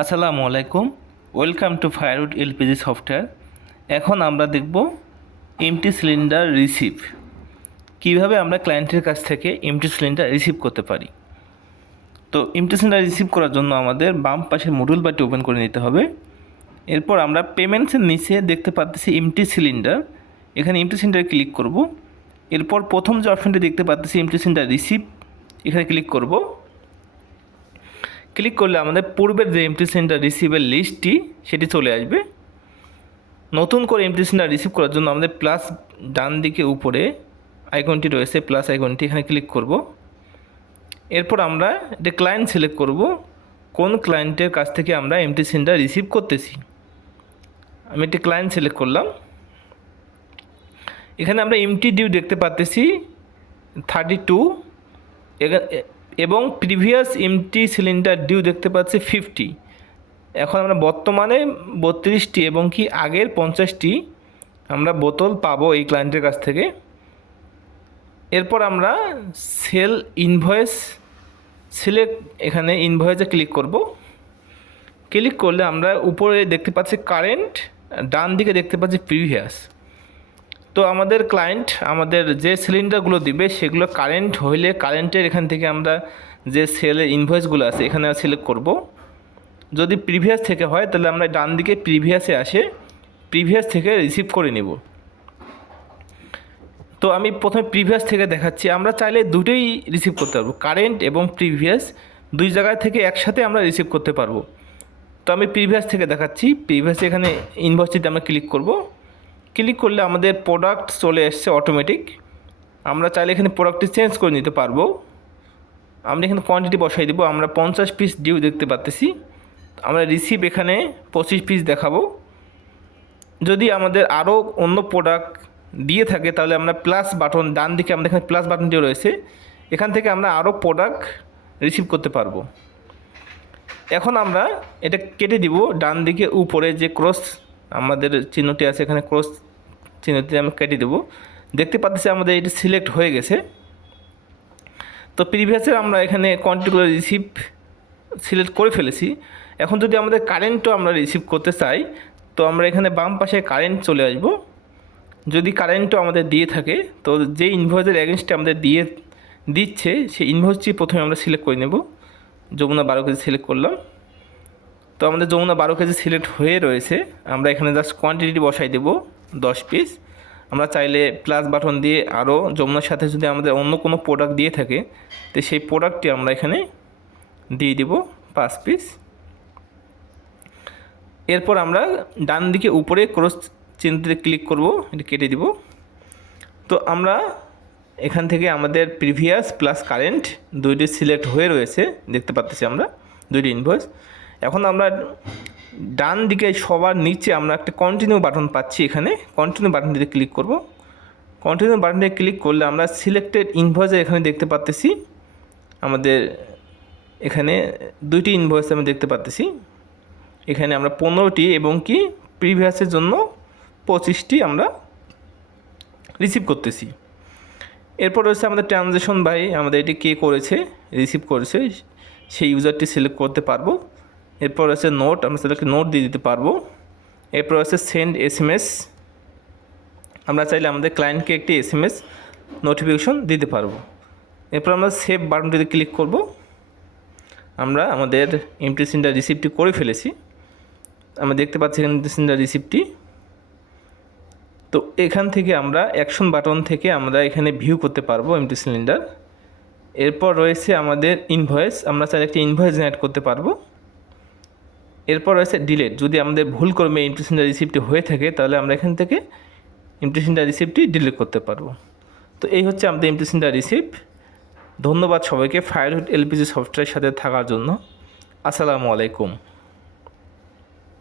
আসসালামু আলাইকুম, welcome to firewood LPG software. এখন আমরা দেখব এমটি সিলিন্ডার রিসিভ। কিভাবে আমরা ক্লায়েন্টের কাছ থেকে এমটি সিলিন্ডার রিসিভ করতে পারি। তো এমটি সিলিন্ডার রিসিভ করার জন্য আমাদের বাম পাশের মডিউল বারটি ওপেন করে নিতে হবে। এরপর আমরা পেমেন্টসের নিচে দেখতে পাচ্ছি এমটি সিলিন্ডার, এখানে এমটি সিলিন্ডারে ক্লিক করব। এরপর প্রথম যে অপশনটি দেখতে পাচ্ছি এমটি সিলিন্ডার রিসিভ, এখানে ক্লিক করব। ক্লিক করলে আমাদের পূর্বের যে এমটি সিলিন্ডার রিসিভের লিস্টটি সেটি চলে আসবে। নতুন করে এমটি সিলিন্ডার রিসিভ করার জন্য আমাদের প্লাস ডান দিকে উপরে আইকনটি রয়েছে, প্লাস আইকনটি, এখানে ক্লিক করব। এরপর আমরা এটা ক্লায়েন্ট সিলেক্ট করব, কোন ক্লায়েন্টের কাছ থেকে আমরা এমটি সিলিন্ডার রিসিভ করতেছি। আমি একটি ক্লায়েন্ট সিলেক্ট করলাম। এখানে আমরা এমটি ডিউ দেখতে পাচ্ছি 32 এবং প্রিভিয়াস এমটি সিলিন্ডার ডিউ দেখতে পাচ্ছি 50। এখন আমরা বর্তমানে 32টি এবং কি আগের 50টি আমরা বোতল পাবো এই ক্লায়েন্টের কাছ থেকে। এরপর আমরা সেল ইনভয়েস সিলেক্ট, এখানে ইনভয়েসে ক্লিক করব। ক্লিক করলে আমরা উপরে দেখতে পাচ্ছি কারেন্ট, ডান দিকে দেখতে পাচ্ছি প্রিভিয়াস। তো আমাদের ক্লায়েন্ট আমাদের যে সিলিন্ডারগুলো দিবে সেগুলো কারেন্ট হইলে কারেন্টের এখান থেকে আমরা যে সেলের ইনভয়েসগুলো আছে এখানে সিলেক্ট করব। যদি প্রিভিয়াস থেকে হয় তাহলে আমরা ডান দিকে প্রিভিয়াসে আসে প্রিভিয়াস থেকে রিসিভ করে নেব। তো আমি প্রথমে প্রিভিয়াস থেকে দেখাচ্ছি। আমরা চাইলে দুটোই রিসিভ করতে পারবো, কারেন্ট এবং প্রিভিয়াস দুই জায়গা থেকে একসাথে আমরা রিসিভ করতে পারবো। তো আমি প্রিভিয়াস থেকে দেখাচ্ছি। প্রিভিয়াসে এখানে ইনভয়েসটিতে আমরা ক্লিক করব। ক্লিক করলে আমাদের প্রোডাক্ট চলে এসছে অটোমেটিক। আমরা চাইলে এখানে প্রোডাক্টটি চেঞ্জ করে নিতে পারবো। আমরা এখানে কোয়ান্টিটি বসাই দেবো। আমরা 50 পিস ডিউ দেখতে পাচ্ছি। আমরা রিসিভ এখানে 25 পিস দেখাবো। যদি আমাদের আরও অন্য প্রোডাক্ট দিয়ে থাকে তাহলে আমরা প্লাস বাটন, ডান দিকে আমাদের এখানে প্লাস বাটনটিও রয়েছে, এখান থেকে আমরা আরও প্রোডাক্ট রিসিভ করতে পারবো। এখন আমরা এটা কেটে দিব। ডান দিকে উপরে যে ক্রস আমাদের চিহ্নটি আছে, এখানে ক্রস চিহ্নটি আমি কেটে দেবো। দেখতে পাচ্ছি আমাদের এটি সিলেক্ট হয়ে গেছে। তো প্রিভিয়াসের আমরা এখানে কোয়ান্টিটিগুলো রিসিভ সিলেক্ট করে ফেলেছি। এখন যদি আমাদের কারেন্টও আমরা রিসিভ করতে চাই তো আমরা এখানে বাম পাশে কারেন্ট চলে আসব। যদি কারেন্টও আমাদের দিয়ে থাকে তো যে ইনভয়েসের এগেনস্টে আমাদের দিচ্ছে সেই ইনভয়েসটি প্রথমে আমরা সিলেক্ট করে নেব। যমুনা 12 কেজি সিলেক্ট করলাম। তো আমাদের যমুনা 12 কেজি সিলেক্ট হয়ে রয়েছে। আমরা এখানে জাস্ট কোয়ান্টিটি বসাই দেব 10 পিস। আমরা চাইলে প্লাস বাটন দিয়ে আরও যমুনার সাথে যদি আমাদের অন্য কোনো প্রোডাক্ট দিয়ে থাকে তো সেই প্রোডাক্টটি আমরা এখানে দিয়ে দেব 5 পিস। এরপর আমরা ডান দিকে উপরে ক্রস চিহ্নটিতে ক্লিক করব, এটা কেটে দিব। তো আমরা এখান থেকে আমাদের প্রিভিয়াস প্লাস কারেন্ট দুইটি সিলেক্ট হয়ে রয়েছে, দেখতে পাচ্ছি আমরা দুইটি ইনভয়েস। এখন আমরা ডান দিকে সবার নিচে আমরা একটা কন্টিনিউ বাটন পাচ্ছি। এখানে কন্টিনিউ বাটনটিতে ক্লিক করব। কন্টিনিউ বাটনটিতে ক্লিক করলে আমরা সিলেক্টেড ইনভয়েসে এখানে দেখতে পাচ্ছি আমাদের এখানে দুইটি ইনভয়েস আমি দেখতে পাচ্ছি। এখানে আমরা 15টি এবং কি প্রিভিয়াসের জন্য 25টি আমরা রিসিভ করতেছি। এরপর রয়েছে আমাদের ট্রানজ্যাকশন বাই, আমাদের এটি কে করেছে, রিসিভ করেছে সেই ইউজারটি সিলেক্ট করতে পারবো। এরপর আছে নোট, আমরা সেটাকে নোট দিয়ে দিতে পারবো। এরপর আছে সেন্ড SMS, আমরা চাইলে আমাদের ক্লায়েন্টকে একটি SMS নোটিফিকেশন দিতে পারবো। এরপর আমরা সেভ বাটনটিতে ক্লিক করব। আমরা আমাদের এমটি সিলিন্ডার রিসিপ্টটি করে ফেলেছি। আমরা দেখতে পাচ্ছি এমটি সিলিন্ডার রিসিপ্টটি। তো এখান থেকে আমরা অ্যাকশন বাটন থেকে আমরা এখানে ভিউ করতে পারবো এমটি সিলিন্ডার। এরপর রয়েছে আমাদের ইনভয়েস, আমরা চাইলে একটি ইনভয়েস জেনারেট করতে পারবো। এরপর রয়েছে ডিলেট, যদি আমাদের ভুল ক্রমে এমটি সিলিন্ডার রিসিপ্টটি হয়ে থাকে তাহলে আমরা এখান থেকে এমটি সিলিন্ডার রিসিপ্টটি ডিলিট করতে পারবো। তো এই হচ্ছে আমাদের এমটি সিলিন্ডার রিসিপ্ট। ধন্যবাদ সবাইকে ফায়ারউড এলপিজি সফটওয়্যারের সাথে থাকার জন্য। আসসালামু আলাইকুম।